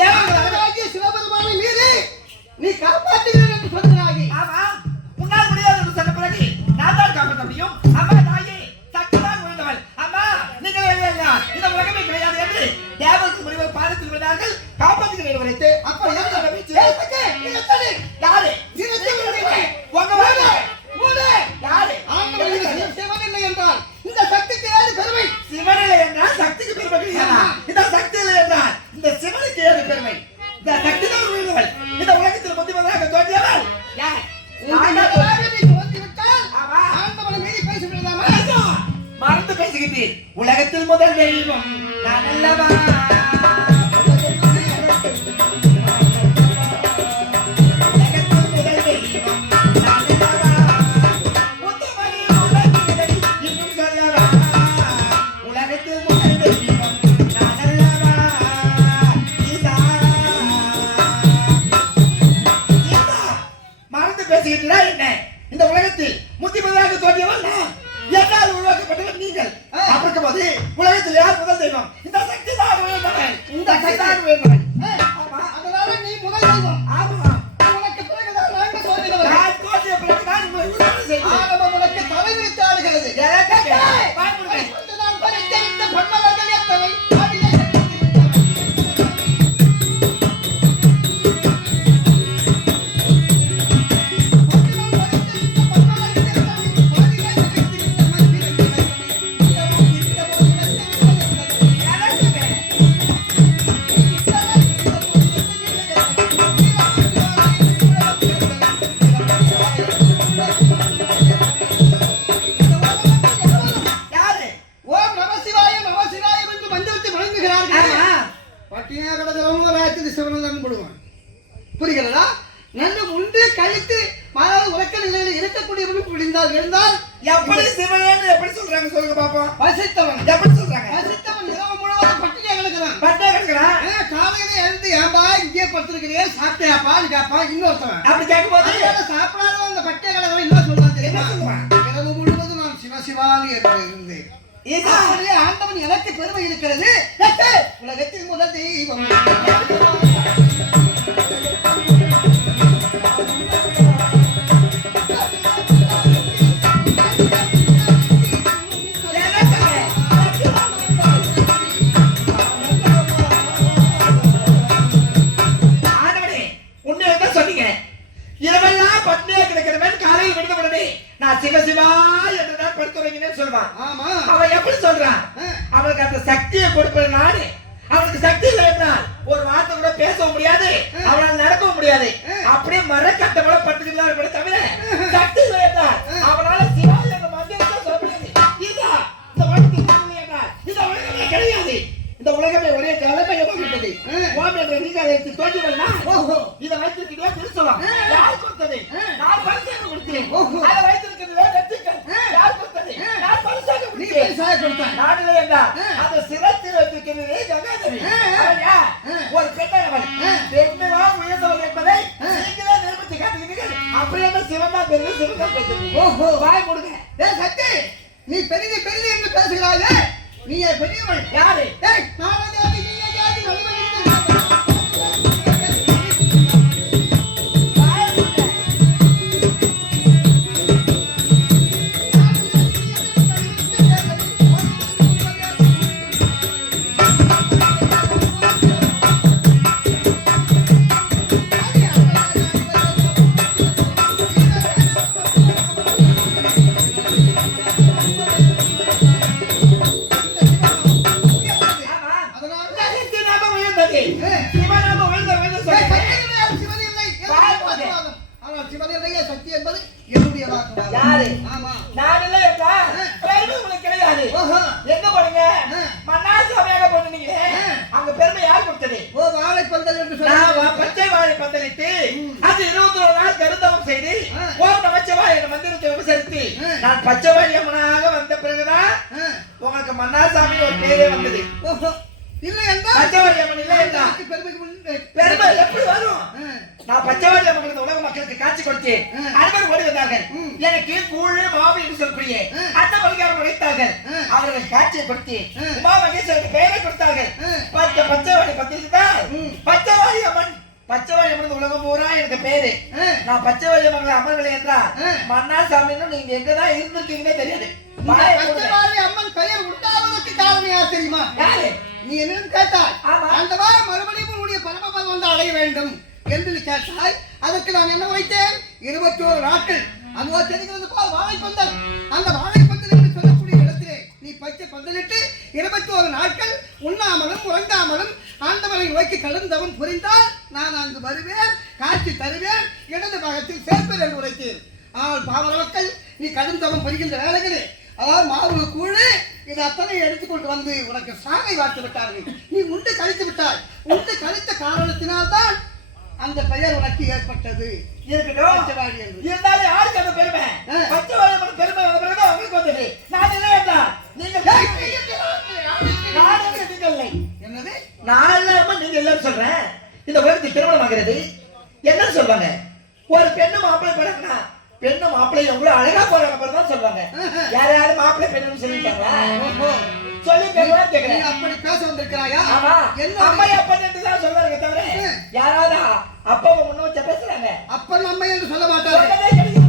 தேவர்களாகிய சிவபெருமானை மீறி நீ காப்பாற்றுகிறேன் என்று சொல்கிறாய். ஆமா, உன்னால் முடியாது என்று சொன்ன பிறகு நான் தான் காப்பாற்ற முடியும். அம்மா தாயே, சக்திதான் உயர்ந்தவள். அம்மா, நீங்கள் இந்த உலகமே கிடையாது என்று தேவருக்கு முனிவர் பாதத்தில் விழுந்தார்கள். காப்பாற்றுகிறேன் வரைத்து அப்ப யாரு யாரு யாரு ஆண்டவன் சிவன் இல்லை என்றால் இந்த சக்திக்கு ஏது பெருமை? சிவன் இல்லை என்றால் சக்திக்கு பெருமை கிடையாதா? இந்த சக்தி இல்லை என்றால் இந்த சிவனுக்கு ஏது பெருமை? இந்த சக்தி தான் உயர்ந்தவள். இந்த உலகத்தில் புத்திமதியாக தோன்றியவள் யார்? நீ தோன்றிவிட்டால் ஆண்டவனை மீறி பேசிவிடலாமா? மறந்து பேசுகிறேன். உலகத்தில் முதல் தெய்வம் நான் அல்லவா? இந்த உலகத்தில் முத்திமதியாக தோன்றியவன் நான். என்னால் உருவாக்கப்பட்டவர் நீங்கள். அப்படிக்கும் போது உலகத்தில் யார் முதல் தெய்வம்? இந்த சக்தி தான் உயர்ந்தவன். இந்த சக்தி தான் உயர்ந்தவன். அதனால நீ முதல் தெய்வம். ஆமா, உனக்கு பிறகுதான் நாங்கள் தோன்றினவர். நான் தோன்றிய பிறகுதான் உங்களை உருவாக்கம் செய்தேன். ஆரம்பம் உனக்கு தலை விரித்து ஆடுகிறது. நான் பரித்தெடுத்த பொன்மலர்கள் எத்தனை புரிகிறதா? நல்ல முன்பே கழித்து மாறாத உறக்க நிலையில் இருக்கக்கூடியவனுக்கு விழுந்தால் எழுந்தால் எப்படி சிவன் எப்படி சொல்றாங்க சொல்லுங்க பாப்போம். வசித்தவன் எப்படி சொல்றாங்க? வசித்தவன் இரவு முழுவதும் பட்டினியா கிடக்கிறான். பட்டினியா கிடக்கிறான். காலையில எழுந்து ஏன்பா இங்கே படுத்திருக்கிறேன் சாப்பிட்டியாப்பான்னு கேட்பான் இன்னொருத்தவன். அப்படி கேட்கும்போது சாப்பிடாத அந்த பட்டிய கிடக்கிறவன் என்ன சொல்றான் தெரியுமா? என்ன சொல்லுவான்? இரவு முழுவதும் நான் சிவசிவான்னு இருந்தேன். ஆண்டவன் எனக்கு பெருமை இருக்கிறது. உலகத்தின் முதல் தெய்வம் அவன் எப்படி சொல்றான்? அவனுக்கு அந்த சக்தியை கொடுப்பது நானே. அவனுக்கு சக்தி இல்லை என்றால் ஒரு வார்த்தை கூட பேசவும் முடியாது, அவனால் நடக்கவும் முடியாது. அப்படியே மரக்கட்டை போல பட்டுக்கலாம் இருப்பதை தவிர சக்தி இல்லை என்றால் அவனால சிவாஜி என்ற மந்திரத்தை சொல்ல முடியாது. இந்த உலகத்தில் என்றால் இந்த உலகமே கிடையாது. இந்த உலகமே ஒரே தலைமையமாகிவிட்டது. ஓம் என்ற நீங்க அதை தோன்றினா இதை வைத்திருக்கிறீங்களா திருச்சலாம் யார் கொடுத்தது? நான் பரிசாக கொடுத்தேன். அதை வைத்திருக்கிறது யார் கொடுத்தது? நான் பரிசாக கொடுத்தேன். நாடுல என்றால் அந்த சிரத்தில் வைத்திருக்கிறது ஜகாதேவி. ஒரு பெண்ணவள் பெண்ணுவா உயர்ந்தவள் என்பதை நீங்களே நிரூபித்து காட்டுகிறீர்கள். அப்படியே சிவன் தான் பெரிய சிவன் தான் பேசுறீங்க. வாய் கொடுங்க. சக்தி, நீ பெரிய பெரிய என்று பேசுகிறாயே, நீ பெரியவள் யாரு? சக்தி என்பது என்னுடைய வாக்கு. யாரு? ஆமா, நான் இல்ல என்றா பெருமை உங்களுக்கு கிடையாது. எங்க போனீங்க? மன்னாசாமியாக போனீங்க. அங்க பெருமை யார் கொடுத்தது? வாழை பந்தல் என்று நான் பச்சை வாழை பந்தலிட்டு அது 21 நாள் கருத்தவம் செய்து ஓம் நமச்சிவாய என்ற மந்திரத்தை உபசரித்து நான் பச்சை வாழி அம்மனாக வந்த பிறகுதான் உங்களுக்கு மன்னாசாமி ஒரு பேரே வந்தது. இல்லை என்றால் பச்சைவாடி அம்மன் இல்லை என்றால் எனக்கு பெருமைக்கு பெருமை எப்படி வரும்? நான் பச்சைவாடி அம்மனுக்கு உலக மக்களுக்கு காட்சி கொடுத்தேன். அனைவரும் ஓடி வந்தார்கள். எனக்கு கூழ் மாவு என்று சொல்லக்கூடிய அந்த பலகாரம் உடைத்தார்கள். அவர்கள் காட்சியை கொடுத்து உமா மகேஸ்வரருக்கு பெயரை கொடுத்தார்கள். பச்சைவாடி பச்சைவாடி அம்மன் பச்சைவாடி அம்மன் உலகம் பூரா எனக்கு பேரு. நான் பச்சைவாடி அம்மன் அமர்களை என்றால் மன்னார் சாமின்னு நீங்க எங்கதான் இருந்திருக்கீங்கன்னே தெரியாது. பச்சைவாடி அம்மன் பெயர் உண்டாவதற்கு காரணம் யார் தெரியுமா? நீ என்னன்னு கேட்டாய். அந்த வாரம் மறுபடியும் உன்னுடைய பரமபதம் வந்து அடைய வேண்டும் என்று கேட்டாய். அதற்கு நான் என்ன வைத்தேன்? 21 நாட்கள். அதுவா தெரிகிறது பால் வாழைப்பந்தல். அந்த வாழைப்பந்தல் என்று சொல்லக்கூடிய இடத்திலே நீ பச்சை பந்தலிட்டு 21 நாட்கள் உண்ணாமலும் உறங்காமலும் ஆண்டவனை நோக்கி கலந்தவன் புரிந்தால் நான் அங்கு வருவேன், காட்சி தருவேன், இடது பாகத்தில் சேர்ப்பேன் என்று உரைத்தேன். ஆனால் பாவர மக்கள் நீ கடுந்தவன் புரிகின்ற வேலைகளே, அதாவது மாவு கூழு இது அத்தனை எடுத்துக்கொண்டு வந்து உனக்கு சாகை வார்த்து விட்டார்கள். நீ உண்டு கழித்து விட்டாய். உண்டு கழித்த காரணத்தினால்தான் அந்த பெயர் உனக்கு ஏற்பட்டது. பச்சைவாடி இருந்தாலும் யாருக்கு அந்த பெருமை? பச்சைவாடி அம்மன் பெருமை அவங்களுக்கு வந்தது. நான் இல்லை என்றால் நீங்கள் இல்லை. என்னது? நான் இல்லாம நீங்க எல்லாரும் சொல்றேன். இந்த உலகத்தில் திருமணம் ஆகிறது என்ன சொல்லுவாங்க? ஒரு பெண்ணு மாப்பிள்ளை பழகினா பெண்ணு மாப்பிள்ளை எவ்வளவு அழகா போறாங்க தான் சொல்லுவாங்க. யாராவது மாப்பிள்ளை பெண்ணு சொல்லிட்டாங்களா? சொல்லி கேட்கிறேன். அப்படி பேச வந்திருக்கிறாயா? ஆமா. அம்மா அப்பன் என்று தான் சொல்றாங்க தவிர யாராவது அப்பாவை முன்ன வச்ச பேசுறாங்க. அப்பன் அம்மை என்று சொல்ல மாட்டாங்க.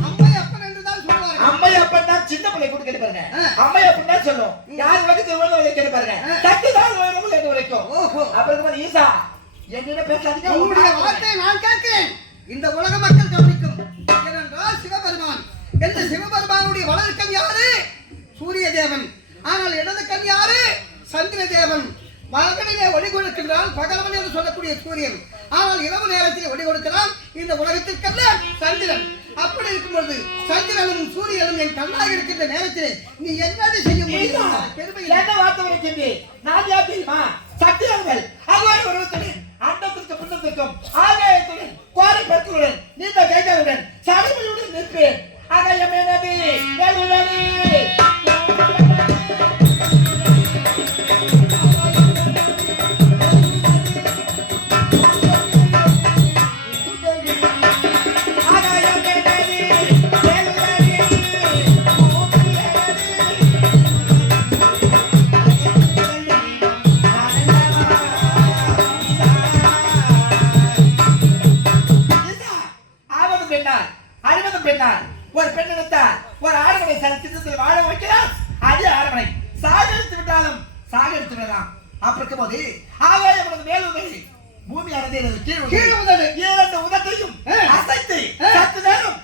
அம்மை அப்பன் என்று தான் சொல்லுவாங்க. அம்மை அப்பன் தான் சின்ன பிள்ளை கூட கேட்டு பாருங்க. அம்மை அப்பன் தான் சொல்லும். யார் வரைக்கும் வந்து கேட்டு பாருங்க. தட்டு தான் வேணும் கேட்டு வரைக்கும். அப்புறம் ஈசா என்ன பேசாதீங்க. உங்களுடைய வார்த்தையை நான் கேட்கிறேன். இந்த உலக மக்கள் கவனிக்கும். ஏனென்றால் சிவபெருமான் என்ற சிவபெருமானுடைய வளர்க்கன் யாரு? சூரிய தேவன். ஆனால் இடது கண் யாரு? சந்திர தேவன். மகனிலே ஒளி கொடுக்கிறான் பகலவன் என்று சொல்லக்கூடிய சூரியன். ஆனால் இரவு நேரத்தில் ஒளி கொடுக்கிறான் இந்த உலகத்திற்கெல்லாம் சந்திரன். அப்படி இருக்கும்போது சந்திரனும் சூரியனும் என் கண்ணாக இருக்கின்ற நேரத்தில் நீ என்னது செய்ய முடியும்? என்ன வார்த்தை வைக்கின்றே? நான் யார் தெரியுமா? சத்தியங்கள் அவ்வாறு ஒருவத்துடன் அண்டத்திற்கு பின்னத்திற்கும் ஆகாயத்துடன் கோரை பற்களுடன் நீண்ட கைகளுடன் சடைமையுடன் நிற்பேன். ஆகாயம் என்னது? ஒரு பெண் எடுத்தால் ஒரு ஆடவனை சித்தத்தில் வாழ வைக்கிறார். அதே ஆடவனை சாகடித்து விட்டாலும் சாகடித்து விடலாம். அப்படி இருக்கும் போது ஆகாயம் மேலுதவி பூமியானது இரண்டு உதட்டையும் அசைத்து சத்து நேரம்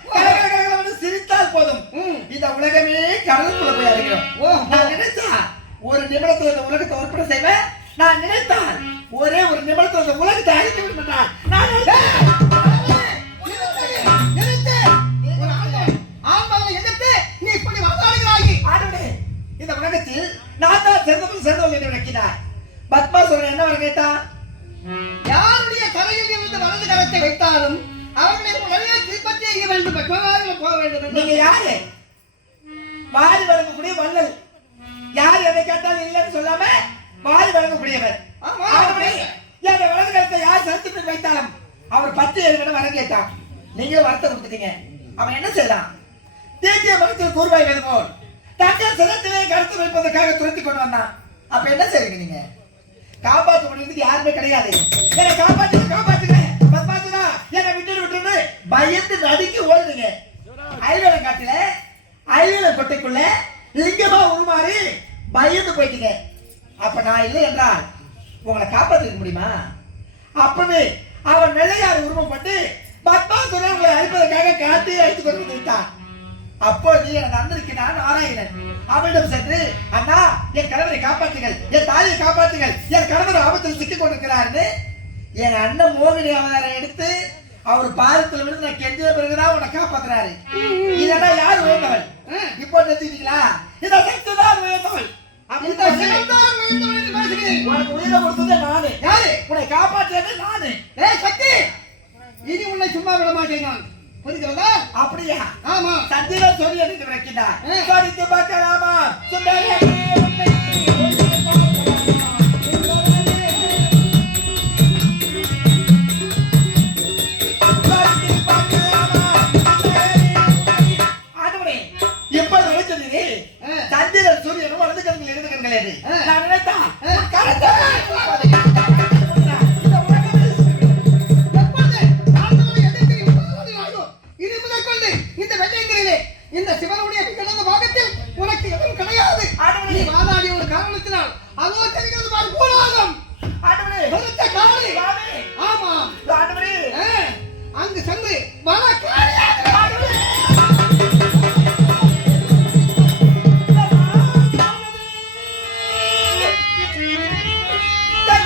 சிரித்தால் போதும் இந்த உலகமே கடலுக்குள்ள போய் அறிகிறோம். நான் நினைச்சா ஒரு நிமிடத்தில் இந்த உலகத்தை உற்பத்தி செய்வேன். நான் நினைத்தால் ஒரே ஒரு நிமிடத்தில் இந்த உலகத்தை அழித்து விடும் என்றால் நான் இந்த உலகத்தில் நான் தான் சேர்ந்தவள் என்று விளக்கினார். பத்மாசுரன் என்ன வர கேட்டான்? யாருடைய கரையில் இருந்து வலது கரத்தை வைத்தாலும் அவர்களை உடனே தீப்பற்றி எய்ய வேண்டும், போக வேண்டும். நீங்க யாரு? வாரி வழங்கக்கூடிய வள்ளல். யார் எதை கேட்டாலும் இல்லைன்னு சொல்லாம வாரி வழங்கக்கூடியவர். என் வலது கரத்தை யார் செலுத்தி வைத்தாலும் அவர் 10 ஏழு வர கேட்டான். நீங்களும் வரத்தை கொடுத்துட்டீங்க. அவன் என்ன செய்யலாம்? தேசிய மகத்தில் கூர்வாய் வேது போல் தங்கள் சிரத்திலே கருத்து வைப்பதற்காக துரத்தி கொண்டு வந்தான். அப்ப என்ன செய்வீங்க? நீங்க காப்பாற்ற முடியறதுக்கு யாருமே கிடையாது. என்னை காப்பாற்றுங்க பத்மாசுரா என்னை விட்டுன்னு பயந்து நடுக்கி ஓடுதுங்க. ஐவேல காட்டுல ஐவேல கொட்டைக்குள்ள லிங்கமா உருமாறி பயந்து போயிட்டீங்க. அப்ப நான் இல்லை என்றால் உங்களை காப்பாற்றிக்க முடியுமா? அப்பவே அவன் வெள்ளையார் உருவப்பட்டு பத்மாசுரன் உங்களை அழிப்பதற்காக காட்டி அழித்துக் கொண்டு விட்டான். அப்போ நீ என் அண்ணனுக்கு நான் நாராயணன் அவனிடம் சென்று அண்ணா என் கணவரை காப்பாற்றுங்கள், என் தாயை காப்பாற்றுங்கள், என் கணவர் ஆபத்தில் சிக்கிக் கொண்டிருக்கிறார்னு என் அண்ணன் மோகினி அவதாரம் எடுத்து அவர் பாதத்தில் விழுந்து நான் கெஞ்சிய பிறகுதான் உன்னை காப்பாத்துறாரு. இதெல்லாம் யார் உயர்ந்தவள்? இப்போ தெரிஞ்சுக்கிட்டீங்களா? இந்த சக்தி தான் உயர்ந்தவள். உனக்கு உயிரை கொடுத்தது நானு. யாரு உன்னை காப்பாற்றுறது? நானு. சக்தி இனி உன்னை சும்மா விட மாட்டேன் நான். புரிகிறதா? அப்படியா? ஆமா. சந்திர சொல்லி எடுத்து வைக்கிறார். சோதித்து பார்க்கலாமா? சுந்தரே பெண்கள் எது ஆ. நான் நினைத்தான் உன் கரத்தை எப்பொழுது ஆண்டவரை எதிர்த்து இவ்வாறாடினாயோ, இனி முதற்கொண்டு இந்த வெள்ளையங்கிரியிலே இந்த சிவனுடைய கிடந்த பாகத்தில் உனக்கு எதுவும் கிடையாது. நீ வாதாடிய ஒரு காரணத்தினால் அதோ தெரிகிறது பாரு பூராகம். ஆண்டவரே பெருத்த காளி. சுவாமி ஆமா. ஆண்டவரே அங்கு சென்று வனக்காளியாக ஆண்டவரே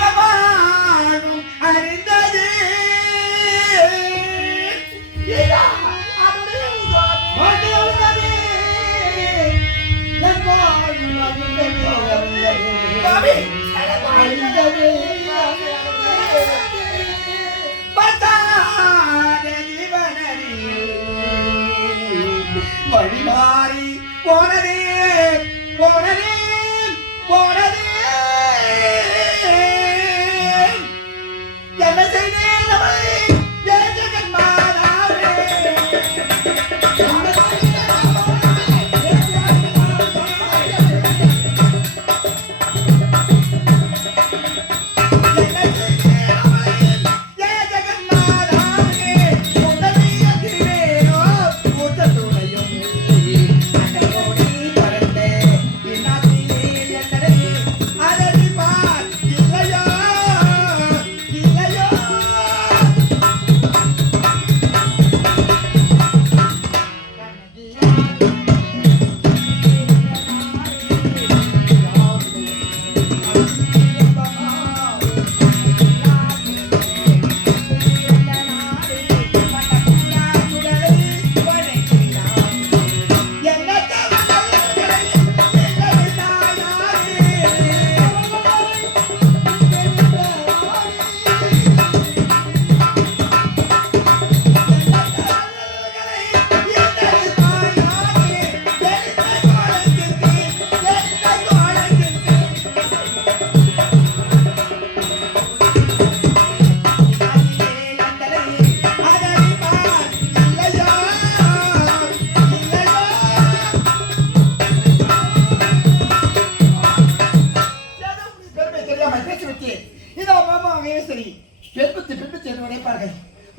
தகவானும் அறிந்தது ஏதா ஆண்டவரே சுவாமி வாழ்க்கை அழுந்தது. என் வாழ்வு அழுந்தது. சுவாமி அழுந்தது. பத்தாத ஜீவனடி வழிமாறி போனதே போனதே போனதே என்ன செய்தேன் அவளை என் ஜெகன்மாதாவே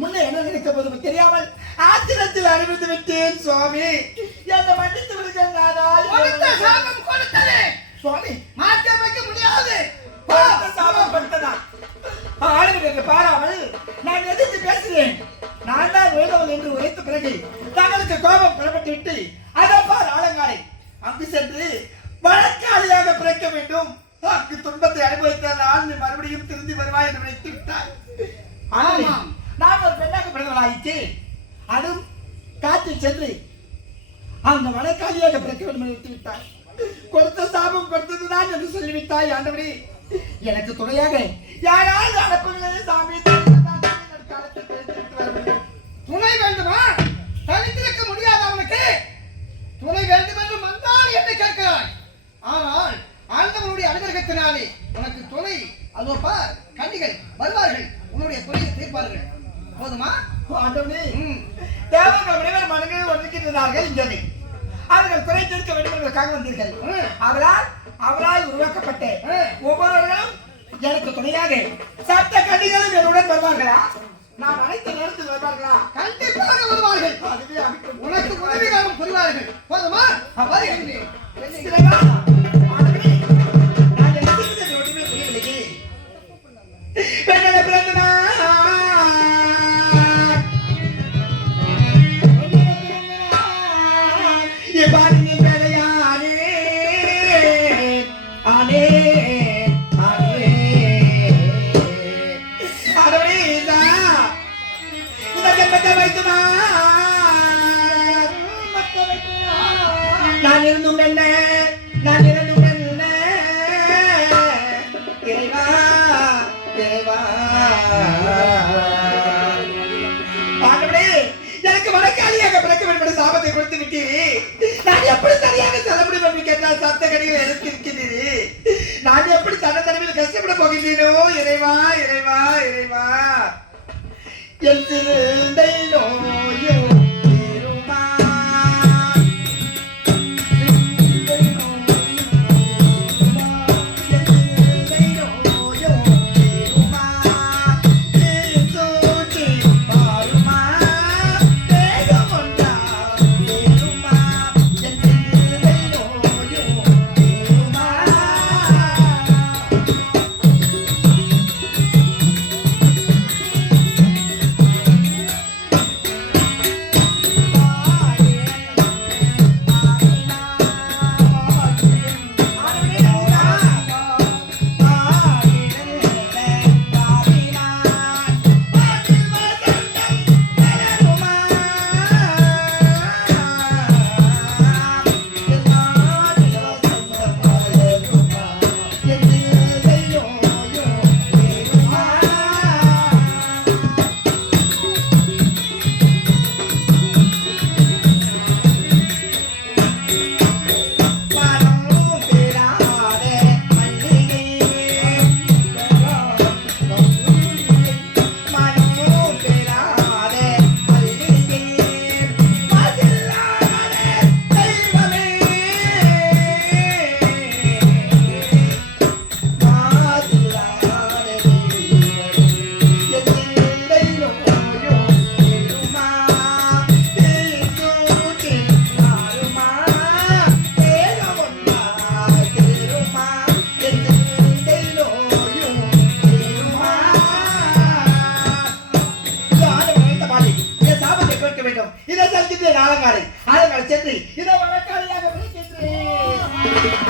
முன்னே என்ன நினைக்க போது தெரியாமல் ஆத்திரத்தில் அறிவித்து விட்டேன் சுவாமி என்னை மன்னித்து விடுங்கள் கொடுத்த சாபம் கொடுத்தது. சுவாமி மாற்ற வைக்க முடியாது. கொடுத்த சாபம் கொடுத்ததா ஆளுநருக்கு பாராமல் நான் எதிர்த்து பேசுகிறேன். நான் தான் வேண்டவன் என்று உரைத்த பிறகு தங்களுக்கு கோபம் புறப்பட்டு விட்டு அதப்பார் ஆலங்காலை அங்கு சென்று வழக்காளியாக பிறக்க வேண்டும். அங்கு துன்பத்தை அனுபவித்த ஆண்டு மறுபடியும் திரும்பி வருவாய் என்று நினைத்து விட்டார். ஆமாம். நான் ஒரு பெண்ணாக பிறந்தவளாயிற்று. அதுவும் காற்றில் சென்று அந்த வழக்காளியாக பிறக்க வேண்டும் என்று விட்டு விட்டார். கொடுத்த சாபம் கொடுத்ததுதான் என்று சொல்லிவிட்டாய் ஆண்டவரே. எனக்கு துணையாக யாராவது அனுப்புங்களே சாமி. துணை வேண்டுமா? தனித்திருக்க முடியாது அவனுக்கு. துணை வேண்டும் என்று வந்தால் என்ன கேட்கிறாய்? ஆனால் ஆண்டவனுடைய அனுகிரகத்தினாலே உனக்கு துணை அதோ பார் கன்னிகள் வருவார்கள், உன்னுடைய துணையை தீர்ப்பார்கள். போதுமா? ஆண்டவனே தேவர்கள் அனைவரும் மனங்கே ஒதுக்கின்றார்கள். இங்கே அவர்கள் குறை தீர்க்க வேண்டும் என்பதற்காக வந்தீர்கள். அவரால் உருவாக்கப்பட்ட ஒவ்வொருவர்களும் எனக்கு துணையாக சப்த கன்னிகளும் என்னுடன் வருவார்களா? நான் அனைத்து நேரத்தில் வருவார்களா? கண்டிப்பாக வருவார்கள். அதுவே அமைக்கும். உனக்கு உதவிகாரம் புரிவார்கள். போதுமா? வருகின்றேன். நான் என்ன செய்வது ஒன்றுமே புரியவில்லையே. பெண்ணை பிறந்தனா நான் இருந்தும் என்ன இறைவா இறைவா ஆண்டவரே எனக்கு வழக்காளியாக பிறக்க வேண்டும் என்ற சாபத்தை கொடுத்து விட்டீரே. நான் எப்படி சரியாக செல்ல முடியும் என்று கேட்டால் சப்த கடிகளை எடுத்து இருக்கின்றீரே. நான் எப்படி தன்னதனவில் கஷ்டப்பட போகின்றேனோ இறைவா இறைவா இறைவா. என் சிந்தை நோயோ இதை செஞ்சுட்டு நாளங்காலை ஆலங்காலை சென்று இதை வழக்காளியாக விழிக்கின்றேன்.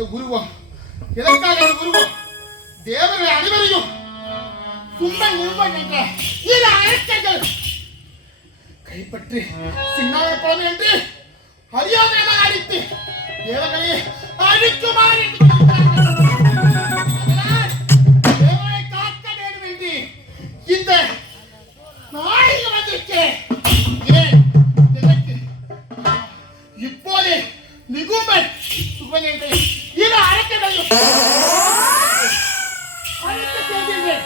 இந்த உருவம் எதற்காக இந்த உருவம் தேவர்கள் அனைவரையும் கும்பன் நிருபன் என்ற இரு அரசர்கள் கைப்பற்றி சின்னாக போது என்று அறியாததாக அடித்து தேவர்களே அழிக்குமாறு தேவனை காக்க வேண்டும் என்று இந்த நாளில் வந்திருக்கே ஏன் எதற்கு இப்போது நிகும்பன் சுபன் என்ற இரு அரசர்களையும் அழித்து செல்கின்றேன்.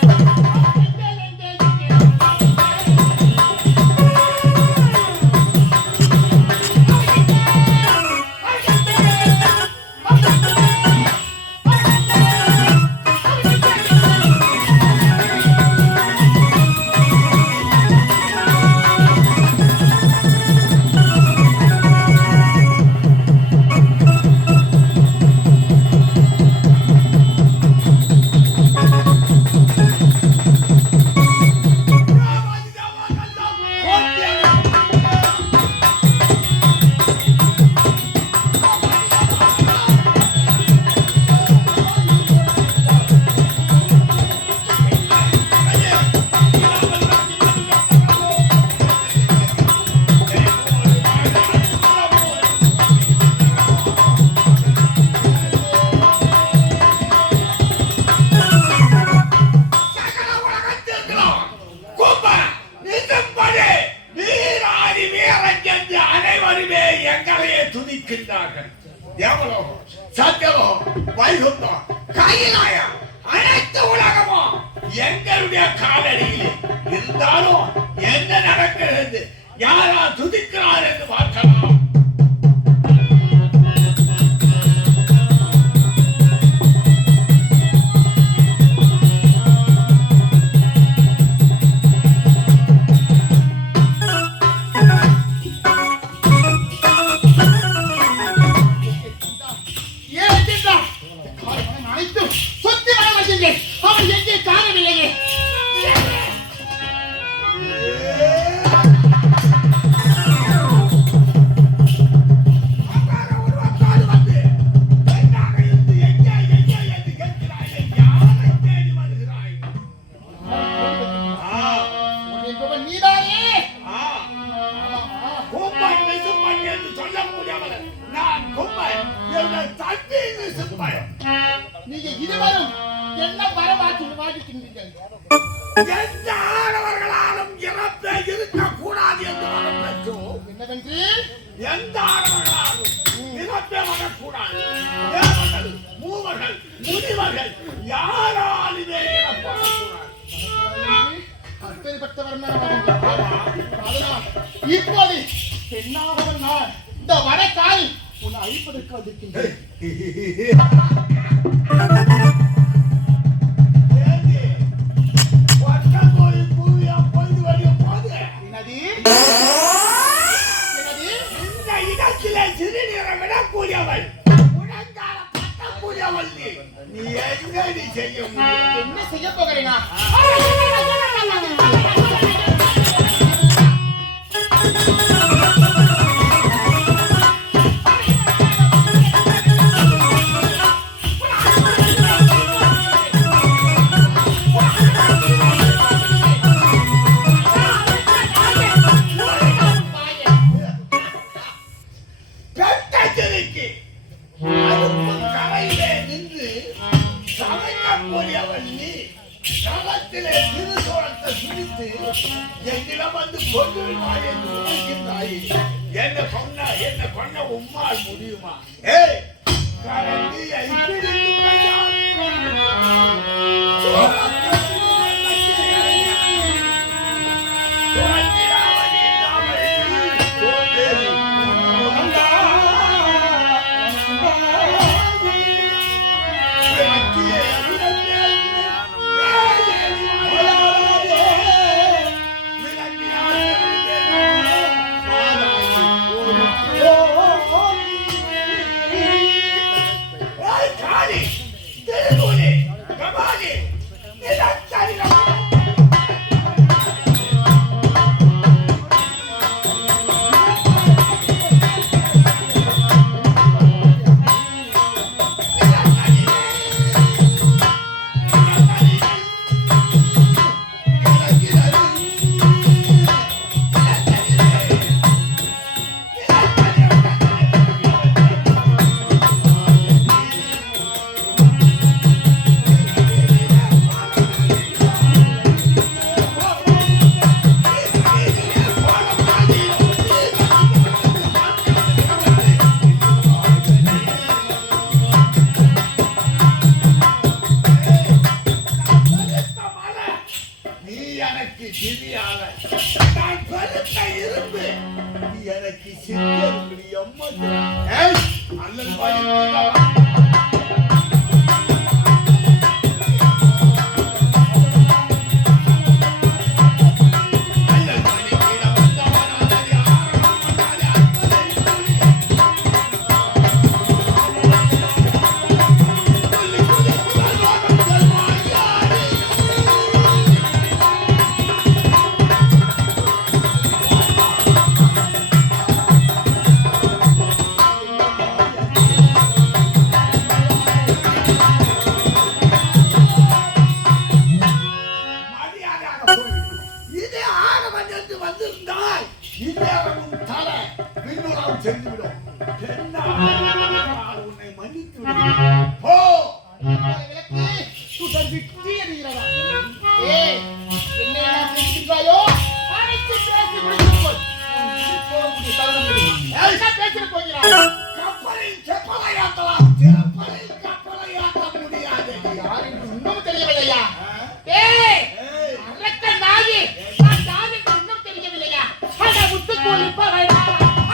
அனைத்து உலகமும் எங்களுடைய காலடியிலே இருந்தாலும் என்ன நடக்கிறது யாரா துதிக்கிறார் என்று பார்க்கலாம். நீங்க இருவரும் என்ன வரவாக்கின்றீர்கள்? எந்த ஆடவர்களாலும் இறப்பே இருக்கக்கூடாது என்று வரம் பெற்றோம். என்னவென்று? எந்த ஆடவர்களாலும் இறப்பே வரக்கூடாது. தேவர்கள், மூவர்கள், முனிவர்கள் யாராலுமே இறப்பக்கூடாது. இப்போது பெண்ணாக நான் இந்த வடக்காய் உன்னை அழிப்பதற்கு வந்திருக்கின்றேன். என்ன செய்ய போகிறேனா? என்ன கொண்ட உம்மால் முடியுமா? ஏய் கரண்டியை பிடித்து கையால் Oh எனக்கு சித்தருக்குடி அம்மா ஏய் அல்லல் பாயிட்டா உன்னை மன்னித்து போ விளக்கு சுடர் விட்டு எறிகிறதா? ஏய், என்னை நான் செஞ்சிருந்தாயோ அனைத்து பேசி முடித்துக்கொள். போகக்கூடிய தருணம் இது. என்ன பேசிட்டு போகிறாய்? கப்பலில் செப்பலையாக்கலாம் செப்பலில் கப்பலையாக்க முடியாது யார் என்று இன்னும் தெரியவில்லையா? ஏய், அரக்க நாயி, நான் யார் என்று இன்னும் தெரியவில்லையா? அந்த முத்துக்கோழி பகையா,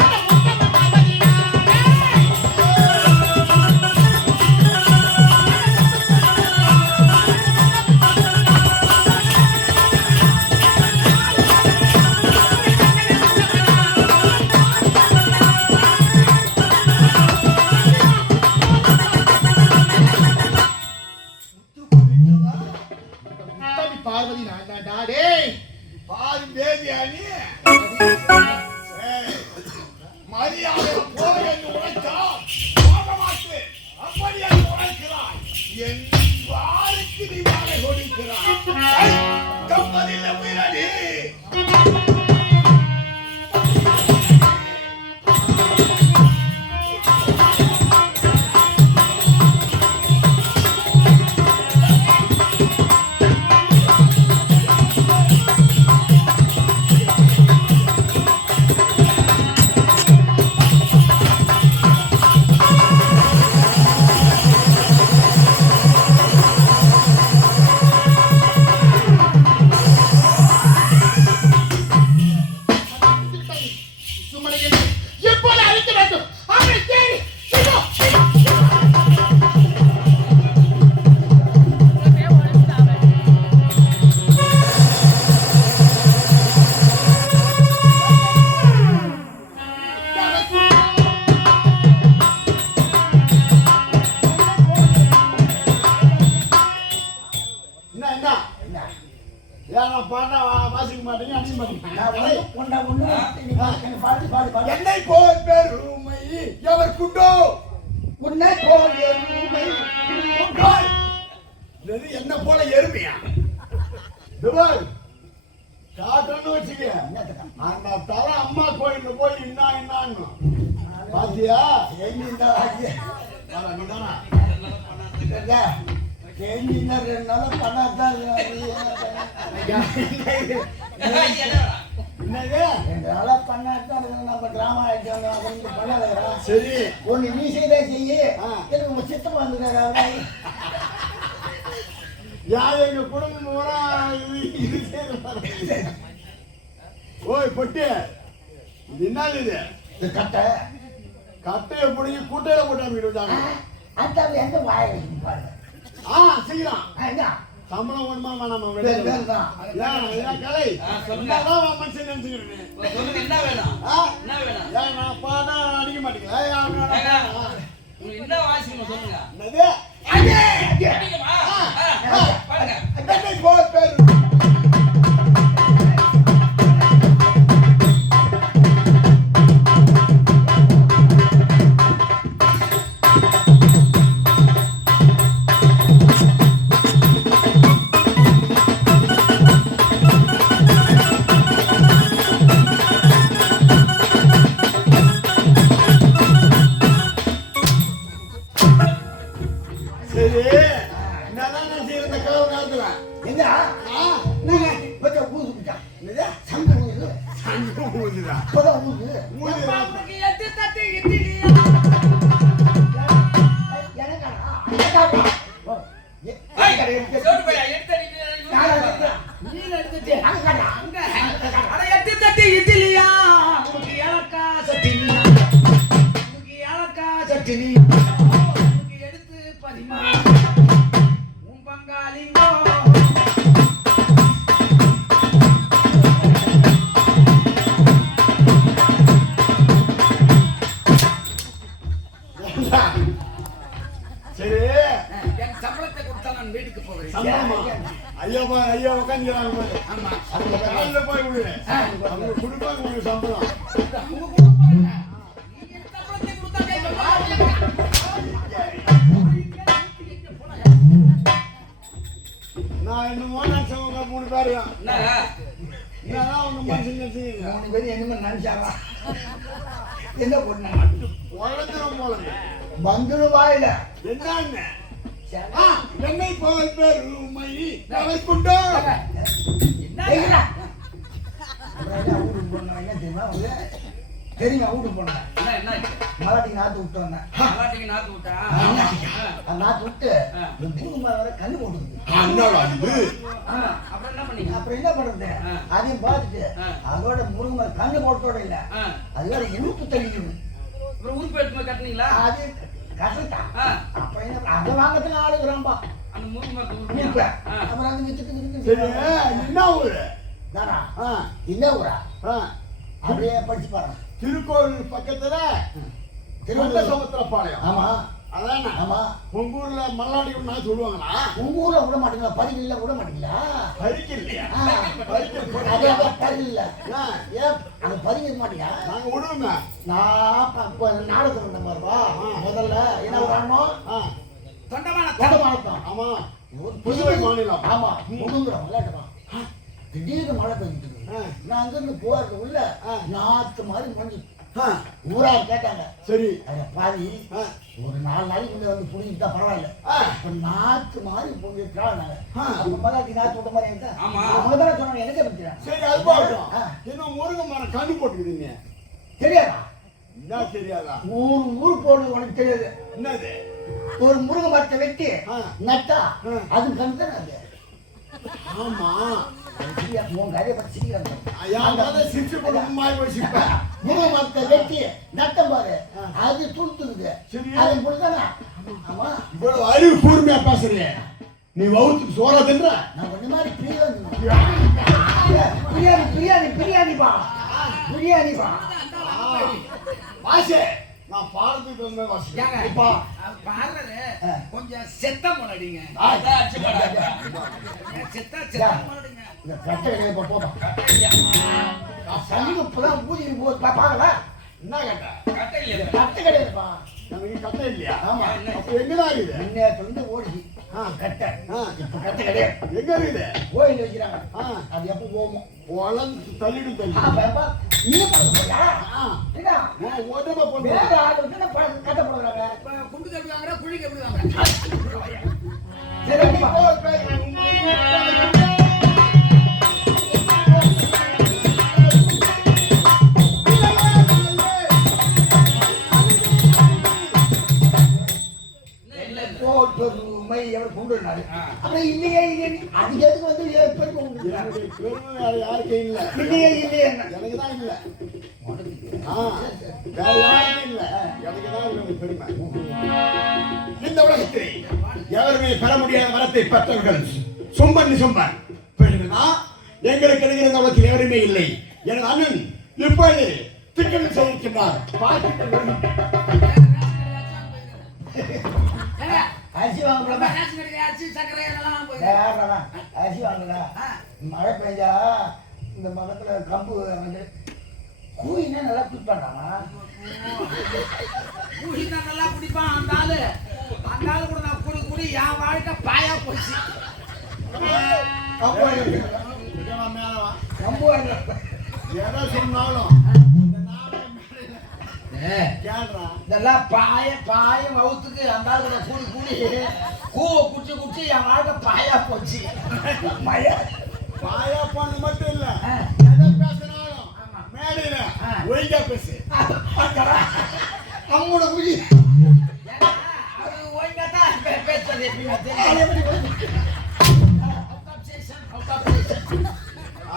அந்த முத்தம் பகையா. பார்வதி நான் தான்டா. டேய், பாரு தேவியானி மரியாதை போய் என்று உழைத்தால் போகமாட்டு அப்படி என்று உழைக்கிறாய் என் பாருக்கு நீ வாழை கொடுக்கிறாய் கப்பலில் உயிரடி எப்போது அழைக்க வேண்டும்? அவனை தேடி இதோ, ஏன் பாட்டா வாசிக்க மாட்டீங்க அடிக்க மாட்டீங்க பாட்டு என்னை போல் பெருமை எவர்க்குண்டோ உன்னை போல் எருமை உண்டாய். இது என்ன போல எருமையா துபாய் காட்டணும்னு வச்சுக்க அந்த தலை அம்மா கோயில்ல போய் இன்னான்னு பாத்தியா கேள்வினா 2 நாள் பண்ணாதான் என்னது 2 நாளா பண்ணாதான் நம்ம கிராம ஆயிட்டு பண்ணாதா சரி ஒண்ணு நீ செய்தா செய்ய எனக்கு உங்க சித்தமா வந்துடுறாங்க யார் எங்க குடும்பம் பூரா இது செய்யற ஓய் பொட்டி இது என்னது இது கட்டை கட்டையை பிடிங்கி கூட்டையில போட்டு விட்டாங்க அந்த எந்த வாய் பாருங்க செய்யலாம் என்ன சம்பளம் ஒண்ணுமா வேணாமா கலை மனுஷன் நினைச்சுக்கிறேன் சொல்லுங்க என்ன வேணும் என்ன வேணும் நான் பாடா அடிக்க மாட்டீங்களா உங்களுக்கு என்ன வாசிக்கணும் சொல்லுங்க என்னது அடிங்கம்மா. பாருங்க என்னை போல் பேரு சரி என்னதான் செய்யற இந்த கலவு காலத்துல எங்க பச்சை பூசுக்கிட்டா சங்க ஊது சங்கம் ஊதுதா இப்பதான் ஊது ஊதுதா சோறு பையா எடுத்து நீ எடுத்துட்டு அட எட்டு தட்டி இட்லியா உங்களுக்கு ஏலக்கா பிரச்சனை உனக்கு எடுத்து பரிமா உன் பங்காளிங்கோ சரி என் சம்பளத்தை கொடுத்தா நான் வீட்டுக்கு போகிறேன். சம்பளமா? ஐயா உட்காந்துக்கிறாங்க பாரு. ஆமா. அவங்க காலில் போய் விடு. அவங்க கொடுப்பாங்க உங்களுக்கு சம்பளம். உங்க கொடுப்பாங்க. நீ என் சம்பளத்தை கொடுத்தா கேட்க நான் இன்னும் நினைச்சவங்க 3 பேரையும் என்ன? என்னதான் உங்க மனுஷன் நினைச்சீங்க 3 பேரும் என்னமே நினைச்சாங்களா என்ன பண்ண உழைச்சிரும் போல வந்துருவாயில என்னன்னு என்னை போல் பெருமை தலைக்குண்டோ என்ன? தெரியுமா வீட்டுக்கு போனேன் என்ன? மலாட்டிக்கு நாத்து விட்டு வந்தேன் மலாட்டிக்கு நாத்து விட்டா? நாத்து விட்டு முருங்கை மரம் வர கண்ணு போட்டுருக்கு அண்ணாடா இது அப்புறம் என்ன பண்ணீங்க? அப்புறம் என்ன பண்றது அதையும் பார்த்துட்டு அதோட முருங்கை மரம் கண்ணு போட்டோட இல்ல அதோட எலுப்பு தள்ளிக்கணும் அப்புறம் உறுப்பு எடுத்து போய் கட்டுனீங்களா? அது கசட்டா அப்புறம் என்ன அதை வாங்கறதுக்கு ஆளுக்குறான்பா அந்த முறுக்கு மரத்து உறுப்பு உறுப்பு. அப்புறம் அது சரி வச்சுட்டு என்ன ஊரு தானா என்ன ஊரா அப்படியே படிச்சு பாருங்க திருக்கோவில் பக்கத்துல சமுத்திரப்பாளையம் ஆமா அதானே ஆமா உங்க ஊர்ல மல்லாடி நான் சொல்லுவாங்களா உங்க ஊர்ல விட மாட்டீங்களா பரிகல்ல விட மாட்டீங்களா பறிக்க இல்லையா அதே பரிகல்ல ஏன் அது பரிக மாட்டியா நாங்க விடுவோங்க நான் நாடகம் பண்ண மாதிரிப்பா முதல்ல என்ன ஒரு ஆடணும் தொண்டமானத்தம். ஆமா புதுவை மாநிலம் ஆமா முடுங்குறோம் விளையாட்டுதான் திடீர்னு மழை பெஞ்சிட்டு நான் அங்கிருந்து போறதுக்குள்ள நாத்து மாதிரி மஞ்சள் ஊரார் கேட்டாங்க சரி அட பாதி ஒரு 4 நாளைக்கு முன்னே வந்து புடிக்கிட்டா பரவாயில்ல இப்ப நாத்து மாதிரி புடிக்கிட்டாங்க அந்த மாதிரி நாத்து விட்ட மாதிரி இருந்தா ஆமா. அவங்க தானே சொன்னாங்க எனக்கு பத்தியா சரி அது பாட்டும் இன்னும் முருங்கை மரம் கண்ணு போட்டுக்குதுங்க தெரியாதா என்ன தெரியாதா ஊர் போடுறது உனக்கு தெரியாது என்னது ஒரு முருங்கை மரத்தை வெட்டி நட்டா அது கணக்கு தானே அது ஆமா உன் கதையை பத்தி சிரிக்கிறாங்க யாராவது சிரிச்சு போட்டு மாறி போய் முருங்கை மரத்தை வெட்டி நட்டம் பாரு அது துளுத்துக்குது சரி. அது இப்படிதானே ஆமா இவ்வளவு அறிவு கூர்மையா பேசுறீங்க நீ வவுத்துக்கு சோறா தின்ற நான் கொஞ்ச மாதிரி பிரியாணிப்பா வாசே நான் பாடத்துக்கு வந்து வாசி ஏங்க, இப்பா பாடுறது கொஞ்சம் செத்தம் போடாதீங்க. அதான் அடிச்சு போடாதீங்க. செத்தம் போடாதீங்க. இந்த கட்டை கிடையாது போப்பா இல்லையா? சனிக்கு இப்பதான் பூஜைக்கு போ பாக்கல என்ன கேட்ட கட்டை இல்லையா? கட்டை கிடையாதுப்பா நமக்கு கட்டை இல்லையா ஆமா அப்ப எங்கதான் இருக்குது முன்னேற்ற இருந்து ஓடிச்சு கட்டை இப்ப கட்டை கிடையாது எங்க இருக்குது கோயில் வைக்கிறாங்க அது எப்ப போகும் உலந்து தள்ளிடும் தள்ளி நீ பண்ண போறியா என்ன உடம்ப போட்டு வேற ஆள் வந்து கட்டை போடுறாங்க இப்ப குண்டு எப்படி வாங்குறா, குழிக்கு எப்படி வாங்குறா? சரி அடிப்பா. போட்டுமை எவ்வளவு கொண்டுனாரு அப்புறம் இல்லையே அது எதுக்கு வந்து பெருமை உண்டு என்னுடைய பெருமை வேற யாருக்கும் இல்ல இல்லையே எனக்கு தான் இல்ல வேற யாருக்கும் இல்ல எனக்கு தான் என்னுடைய பெருமை இந்த உலகத்தில் எவருமே பெற முடியாத வரத்தை பெற்றவர்கள் சும்பன் பிறகுனா எங்களுக்கு இருக்கிற இந்த உலகத்தில் எவருமே இல்லை எனது அண்ணன் இப்பொழுது திட்டம் செய்திருக்கின்றார் அரிசி வாங்கலாம் ரேஷன் கடைக்கு அரிசி, சர்க்கரை இதெல்லாம் வாங்க போய். அரிசி வாங்கல மழை பெஞ்சா இந்த மரத்துல கம்பு வந்து கூயினா நல்லா குடிப்பாண்டாமா ஊசினா நல்லா குடிப்பான் அந்த ஆளு கூட நான் குடி என் வாழ்க்கை பாயா போச்சு. கம்பு கம்பு எதை சொன்னாலும் இதெல்லாம் பாய வவுத்துக்கு அந்த ஆளு கூட கூடி கூவை குடிச்சு என் வாழ்க்கை பாயா போச்சு. பாயா பண்ண மட்டும் இல்ல எதை பேசினாலும் மேடையில ஒழுங்கா பேசு அவங்களோட குடி அது ஒழுங்கா தான் பேசுறது எப்படி ஆ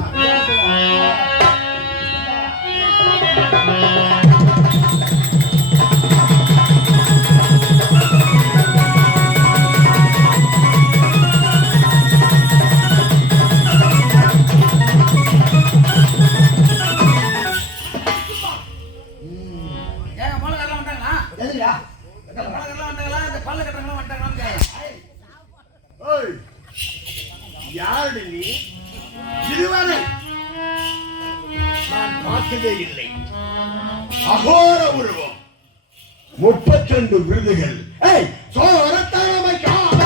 எதுடா இந்த பழங்கள்லாம் வந்தாங்களா இந்த பல்ல கட்டுறவங்களாம் வந்துட்டாங்களான்னு கேட்க. ஏய், யாரு நீ? இதுவரை நான் பார்த்ததே இல்லை. அகோர உருவம், 32 விருதுகள். ஏய், சோரத்தலைமை காவல்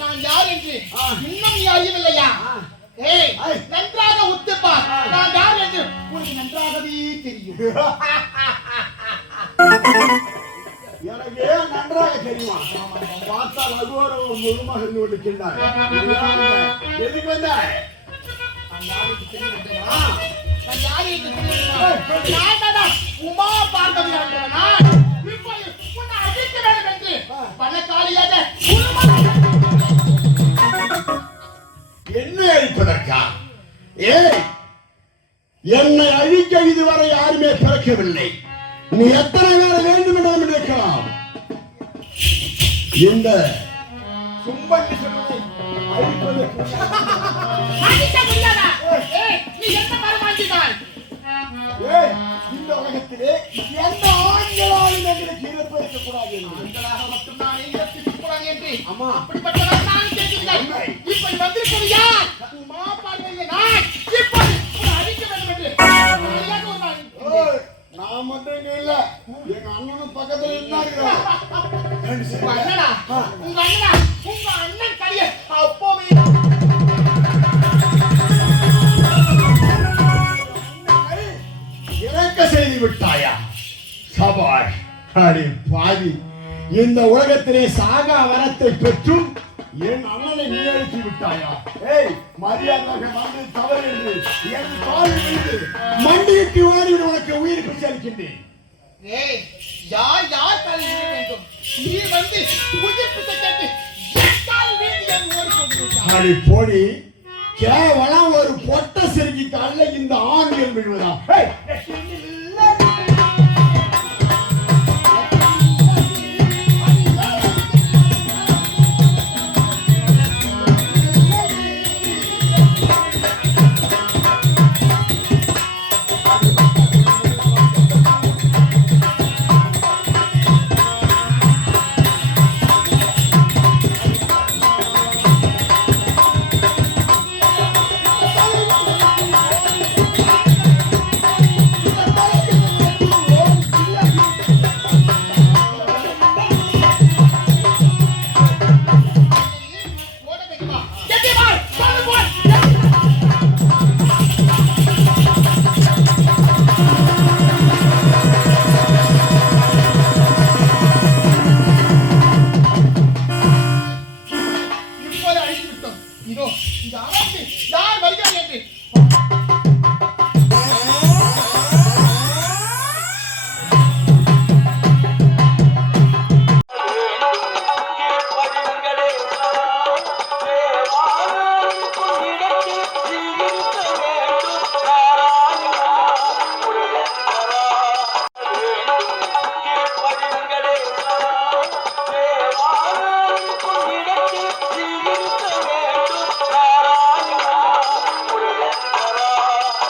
நான் யார் என்று இன்னும் நீ அறியவில்லையா? ஏய், நன்றாக ஒத்துப்பார். நான் யார் என்று உனக்கு நன்றாகவே தெரியும். எனக்கு நன்றாக தெரியுமா? பார்த்தால் அகோர ஒரு முழுமகன் இருக்கின்றார். எதுக்கு வந்தாய்? நான் யார் என்று தெரியுமா? நான் யார் என்று தெரியுமா? நான் தான் உமா பார்வதி என்றவனா? இப்போது உன்னை அழிக்க வேண்டும் என்று பணக்காரியாக என்னை அழிப்பதற்கா? ஏய், என்னை அழிக்க இதுவரை யாருமே பிறக்கவில்லை. நீ எத்தனை பேரை வேண்டும் என்று நினைக்கலாம். இந்த சும்பன் சொன்னதை அழிப்பதற்கு அழிக்க முடியாதா? ஏய், நீ என்ன மரமாக்கினாய்? ஏய், இந்த உலகத்திலே எந்த ஆண்களாலும் எங்களுக்கு இருப்பதற்கு கூடாது என்று. ஆண்களாக மட்டும் நான் இருப்பதற்கு கூடாது என்று. ஆமா. அப்படிப்பட்டவன் நான் கேட்கிறேன். இப்படி வந்திருப்பது யார்? உமா பார்வதி நான். இப்போது உன்னை அழிக்க வேண்டும் என்று சரியாக ஒரு நாள் ஏய், நான் மட்டும் இங்க இல்ல, எங்க அண்ணனும் பக்கத்துல இருந்தாங்க. உங்க அண்ணனா? உங்க அண்ணனா? உங்க அண்ணன் கையை அப்போவே இறக்க செய்து விட்டாயா? சபாஷ். அடி பாவி, இந்த உலகத்திலே சாகா வரத்தை பெற்றும் என் அண்ணனை நீ அழித்து விட்டாயா? ஏய், மரியாதையாக வந்து தவறு என்று என் கால் மீது மண்டியிட்டு ஓடி உனக்கு உயிர் பிச்சை அளிக்கின்றேன். ஏய், யார் காலில் விழ வேண்டும்? நீ வந்து உயிர் பிச்சை கேட்டு எக்கால் வீழ்ந்து என் ஓடி கொண்டு விட்டாய். அடி போடி, கேவலம் ஒரு பொட்ட சிறுகி காலில் இந்த ஆண்கள் விழுவதா? ஏய்,